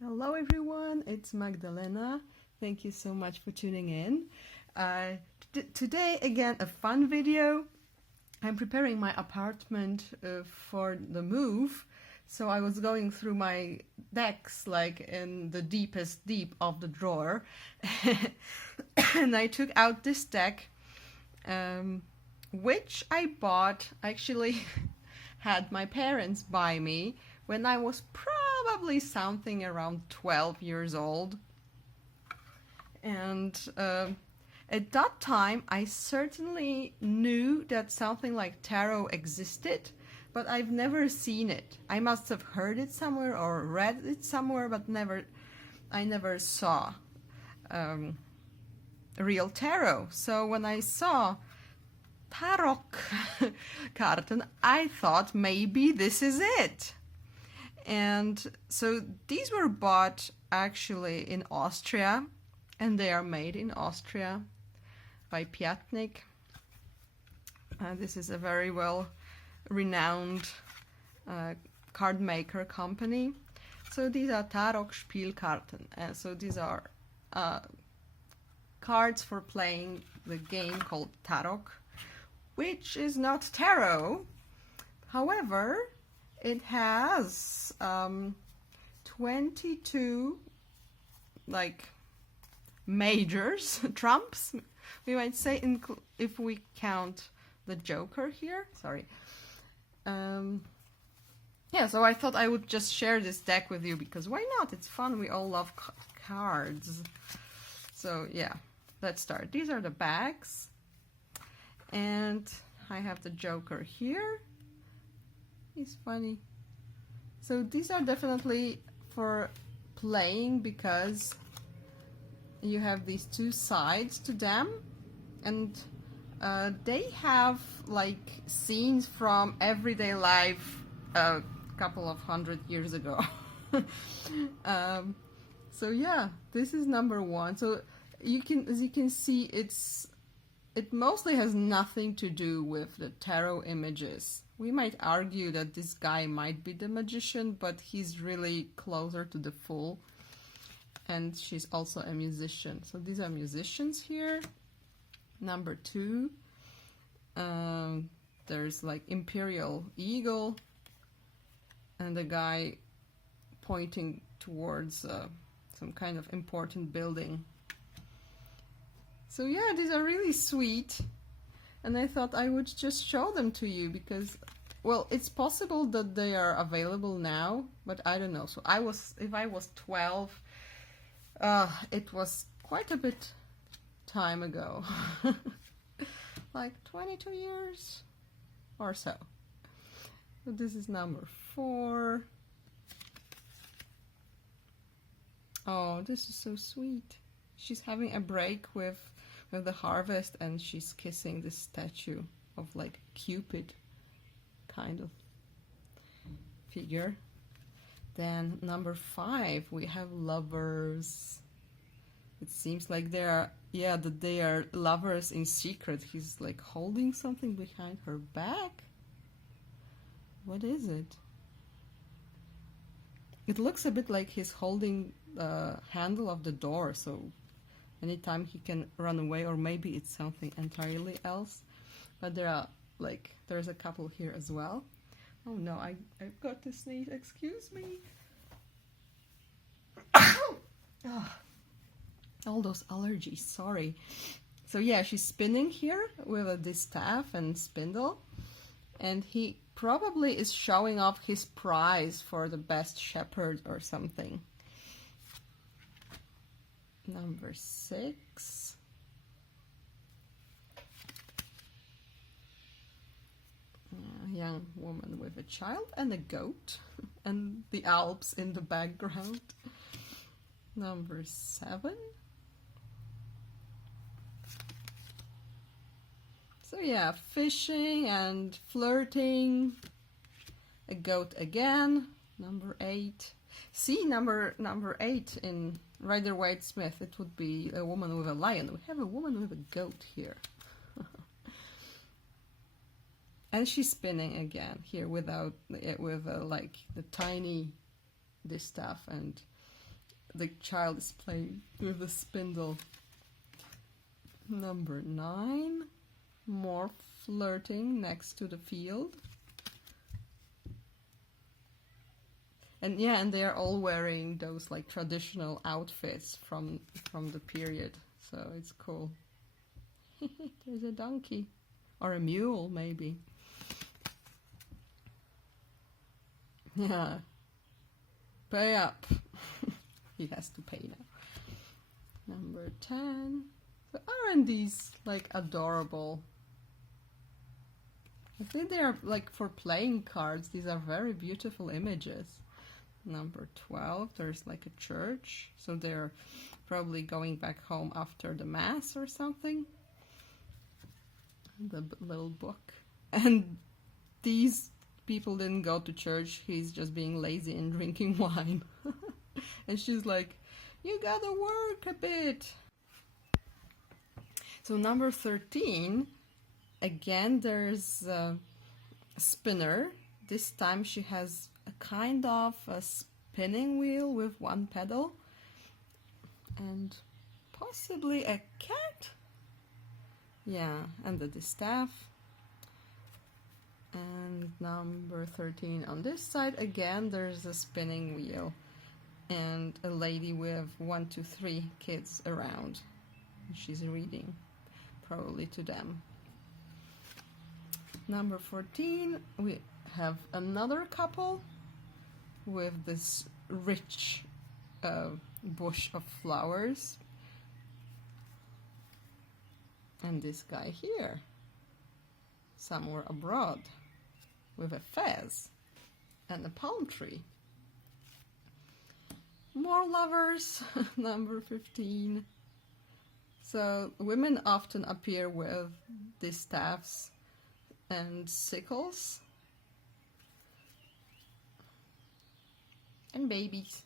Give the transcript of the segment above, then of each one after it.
Hello everyone, it's Magdalena. Thank you so much for tuning in. Today again a fun video. I'm preparing my apartment for the move, so I was going through my decks like in the deepest deep of the drawer and I took out this deck which I bought, actually had my parents buy me when I was probably something around 12 years old. And at that time, I certainly knew that something like tarot existed, but I've never seen it. I must have heard it somewhere or read it somewhere, but I never saw real tarot. So when I saw Tarock karten, I thought maybe this is it. And so these were bought actually in Austria, and they are made in Austria by Piatnik. This is a very well renowned card maker company. So these are Tarock Spielkarten, and so these are cards for playing the game called Tarock, which is not tarot. However, it has 22 like majors, trumps, we might say, if we count the Joker here. Sorry. Yeah, so I thought I would just share this deck with you because why not? It's fun. We all love cards. So yeah, let's start. These are the bags, and I have the Joker here. He's funny. So these are definitely for playing because you have these two sides to them, and they have like scenes from everyday life a couple of 100 years ago. So yeah, this is number one. So as you can see, it mostly has nothing to do with the tarot images. We might argue that this guy might be the magician, but he's really closer to the fool. And she's also a musician. So these are musicians here. Number two, there's like Imperial Eagle and a guy pointing towards some kind of important building. So yeah, these are really sweet. And I thought I would just show them to you because, well, it's possible that they are available now, but I don't know. So if I was 12, it was quite a bit time ago, like 22 years or so. So this is number 4. Oh, this is so sweet. She's having a break with the harvest, and she's kissing this statue of like Cupid kind of figure. Then number 5, we have lovers. It seems like they are lovers in secret. He's like holding something behind her back. What is it? It looks a bit like he's holding the handle of the door, so anytime he can run away, or maybe it's something entirely else. But there's a couple here as well. Oh no, I've got to sneeze, excuse me. Oh, all those allergies, sorry. So yeah, she's spinning here with a distaff and spindle, and he probably is showing off his prize for the best shepherd or something. Number 6. A young woman with a child and a goat, and the Alps in the background. Number 7. So yeah, fishing and flirting. A goat again. Number 8. See, number 8 in Rider-Waite-Smith, it would be a woman with a lion. We have a woman with a goat here. And she's spinning again here with like the tiny distaff and the child is playing with the spindle. Number 9, more flirting next to the field. And yeah, and they're all wearing those like traditional outfits from the period, so it's cool. There's a donkey, or a mule maybe. Yeah, pay up. He has to pay now. Number 10. So aren't these like adorable? I think they are like for playing cards. These are very beautiful images. Number 12, there's like a church, so they're probably going back home after the mass or something. The little book. And these people didn't go to church, he's just being lazy and drinking wine. And she's like, you gotta work a bit. So number 13, again there's a spinner. This time she has a kind of a spinning wheel with one pedal and possibly a cat. Yeah, and the distaff. And number 13 on this side, again there's a spinning wheel and a lady with 1, 2, 3 kids around. She's reading probably to them. Number 14, we have another couple with this rich bush of flowers. And this guy here, somewhere abroad, with a fez and a palm tree. More lovers, number 15. So women often appear with distaffs and sickles. And babies.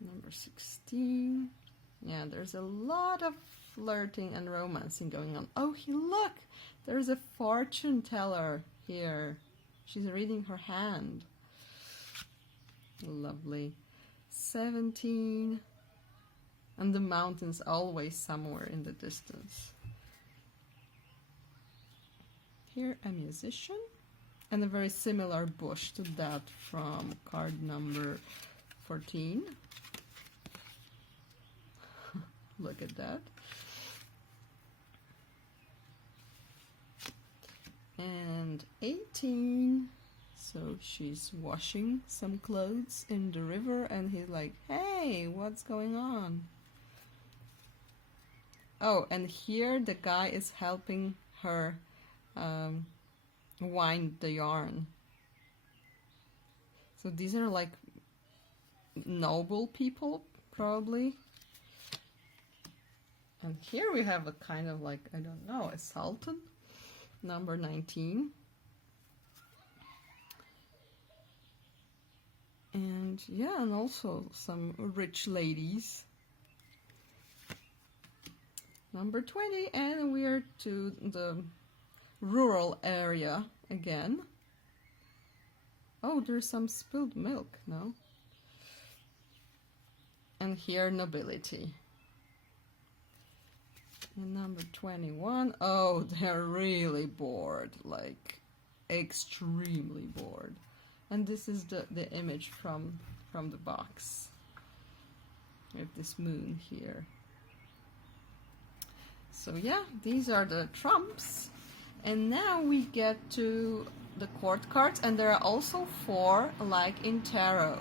Number 16. Yeah, there's a lot of flirting and romancing going on. Oh, look! There's a fortune teller here. She's reading her hand. Lovely. 17. And the mountains always somewhere in the distance. Here, a musician. And a very similar bush to that from card number 14. Look at that. And 18. So she's washing some clothes in the river and he's like, hey, what's going on? Oh, and here the guy is helping her wind the yarn. So these are like noble people, probably. And here we have a kind of like, I don't know, a sultan, number 19. And yeah, and also some rich ladies. Number 20, and we are to the rural area again. Oh, there's some spilled milk, no? And here, nobility. And number 21, oh, they're really bored, like extremely bored. And this is the image from the box with this moon here. So yeah, these are the trumps. And now we get to the court cards, and there are also 4 like in tarot.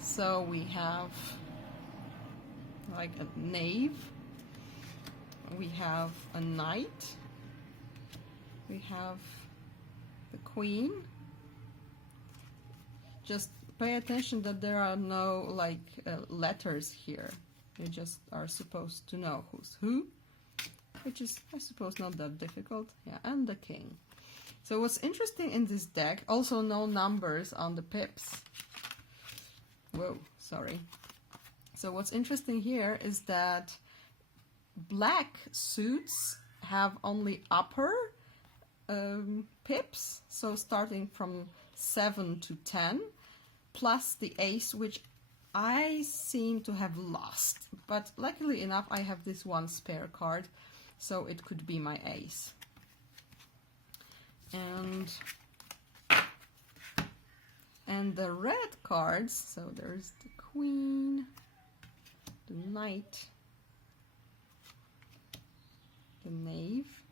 So we have like a knave, we have a knight, we have the queen. Just pay attention that there are no like letters here. You just are supposed to know who's who, which is, I suppose, not that difficult. Yeah, and the king. So what's interesting in this deck, also no numbers on the pips. Whoa, sorry. So what's interesting here is that black suits have only upper pips, so starting from 7 to 10. plus the ace, which I seem to have lost, but luckily enough I have this one spare card, so it could be my ace. And the red cards, so there's the queen, the knight, the knave,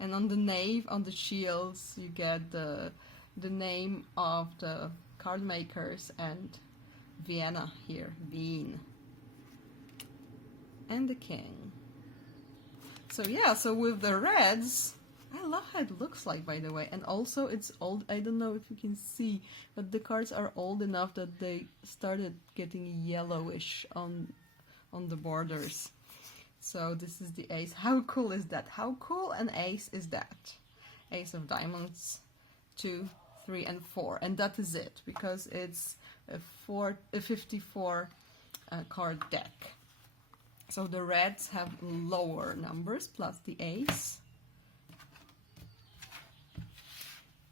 and on the knave, on the shields, you get the name of the card makers and Vienna here, Wien, and the king. So yeah, so with the reds, I love how it looks like, by the way, and also it's old. I don't know if you can see, but the cards are old enough that they started getting yellowish on the borders. So this is the ace. How cool is that? How cool an ace is that? Ace of diamonds, 2, 3, and 4, and that is it, because it's a 54 card deck. So the reds have lower numbers plus the ace.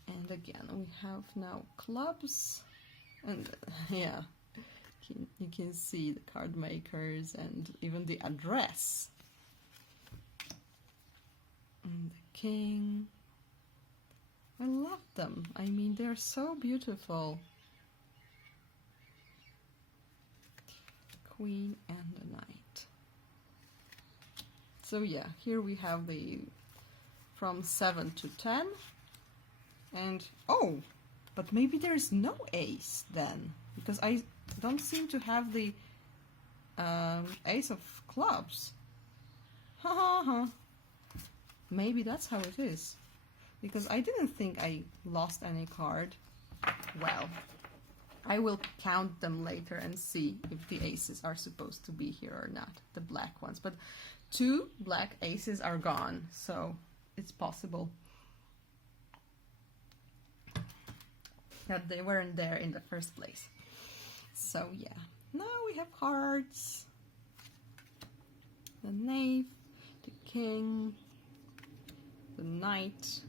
And again, we have now clubs, and yeah, you can see the card makers and even the address. And the king. I love them. I mean, they're so beautiful. Queen and the knight. So yeah, here we have the from 7 to 10. And oh, but maybe there's no ace then, because I don't seem to have the ace of clubs. Ha ha ha. Maybe that's how it is, because I didn't think I lost any card. Well, I will count them later and see if the aces are supposed to be here or not, the black ones. But 2 black aces are gone, so it's possible that they weren't there in the first place. So yeah, now we have cards. The knave, the king, the knight,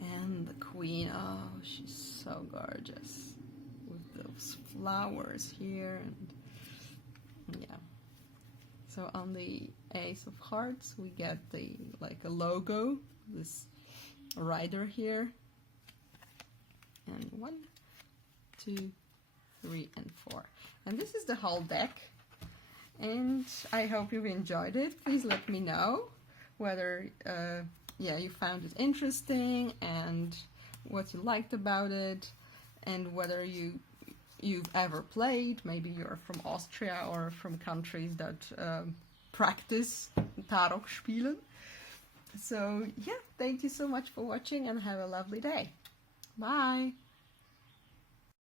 and the queen. Oh, she's so gorgeous with those flowers here, and yeah. So on the ace of hearts, we get the like a logo, this rider here. And 1, 2, 3, and 4. And this is the whole deck. And I hope you've enjoyed it. Please let me know whether yeah, you found it interesting and what you liked about it, and whether you've ever played. Maybe you're from Austria or from countries that practice Tarock spielen. So yeah, thank you so much for watching and have a lovely day. Bye!